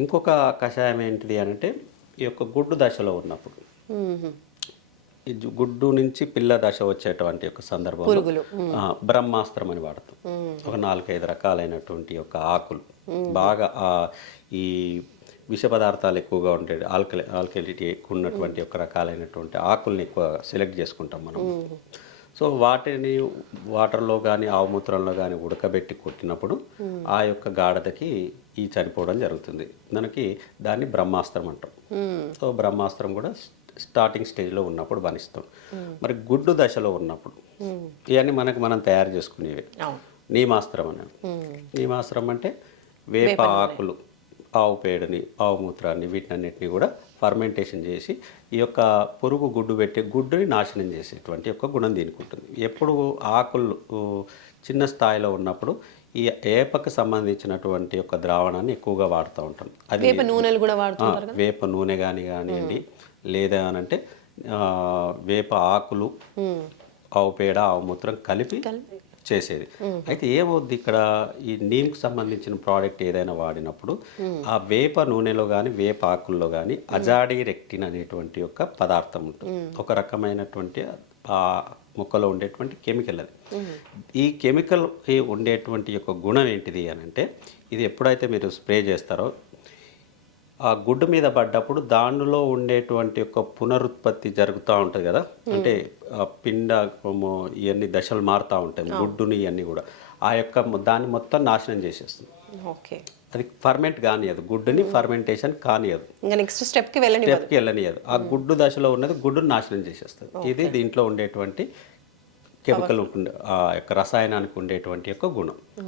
ఇంకొక కషాయం ఏంటిది అంటే ఈ యొక్క గుడ్డు దశలో ఉన్నప్పుడు. ఈ గుడ్డు నుంచి పిల్ల దశ వచ్చేటువంటి యొక్క సందర్భంలో. ఆ, బ్రహ్మాస్త్రం అని వాడతాం ఒక నాలుగైదు రకాలైనటువంటి యొక్క ఆకులు. బాగా ఆ, ఈ విష పదార్థాలు ఎక్కువగా ఉండే ఆల్కలి ఆల్కలిటీ ఎక్కువ ఉన్నటువంటి యొక్క రకాలైనటువంటి ఆకుల్ని ఎక్కువ సెలెక్ట్ చేసుకుంటాం మనం. సో వాటిని వాటర్లో కానీ ఆవుమూత్రంలో కానీ ఉడకబెట్టి కొట్టినప్పుడు ఆ యొక్క గాఢతకి ఈ చనిపోవడం జరుగుతుంది. దానికి దాన్ని బ్రహ్మాస్త్రం అంటాం. సో బ్రహ్మాస్త్రం కూడా స్టార్టింగ్ స్టేజ్లో ఉన్నప్పుడు బనిస్తాం. మరి గుడ్డు దశలో ఉన్నప్పుడు ఇవన్నీ మనకు మనం తయారు చేసుకునేవి. నీమాస్త్రం అని. మ్మ్. నీమాస్త్రం అంటే వేప ఆకులు ఆవు పేడని ఆవు మూత్రాన్ని వీటన్నిటిని కూడా ఫర్మెంటేషన్ చేసి ఈ యొక్క పురుగు గుడ్డు పెట్టే గుడ్డుని నాశనం చేసేటువంటి యొక్క గుణం దీనికి ఉంటుంది ఎప్పుడు ఆకులు చిన్న స్థాయిలో ఉన్నప్పుడు ఈ ఏపకు సంబంధించినటువంటి యొక్క ద్రావణాన్ని ఎక్కువగా వాడుతూ ఉంటాం అది వేప నూనెలు కూడా ఆ, వాడుతుంటారు వేప నూనె కానీ కానివ్వండి లేదా అని అంటే ఆ, వేప ఆకులు. ఆవు పేడ ఆవు మూత్రం కలిపి. చేసేది. అయితే ఏమవుద్ది ఇక్కడ? ఈ నీమ్కి సంబంధించిన ప్రోడక్ట్ ఏదైనా వాడినప్పుడు ఆ వేప నూనెలో కానీ వేప ఆకుల్లో కానీ అజాడి రెక్టిన్ అనేటువంటి యొక్క పదార్థం ఉంటుంది. ఒక రకమైనటువంటి ఆ మొక్కలో ఉండేటువంటి కెమికల్ అది. ఈ కెమికల్ ఉండేటువంటి యొక్క గుణం ఏంటిది అని అంటే ఇది ఎప్పుడైతే మీరు స్ప్రే చేస్తారో ఆ గుడ్డు మీద పడ్డప్పుడు దానిలో ఉండేటువంటి యొక్క పునరుత్పత్తి జరుగుతూ ఉంటుంది కదా? అంటే ఆ పిండ కొమ్ము ఇవన్నీ దశలు మారుతూ ఉంటాయి గుడ్డుని ఇవన్నీ కూడా. ఆ యొక్క దాన్ని మొత్తం నాశనం చేసేస్తుంది. ఓకే. అది ఫర్మెంట్ కానియదు. గుడ్డుని ఫర్మెంటేషన్ కానియదు. నెక్స్ట్ స్టెప్కి వెళ్ళని స్టెప్కి వెళ్ళనియదు. ఆ గుడ్డు దశలో ఉన్నది గుడ్డుని నాశనం చేసేస్తుంది. ఇది దీంట్లో ఉండేటువంటి కెమికల్ ఆ యొక్క రసాయనానికి ఉండేటువంటి యొక్క గుణం.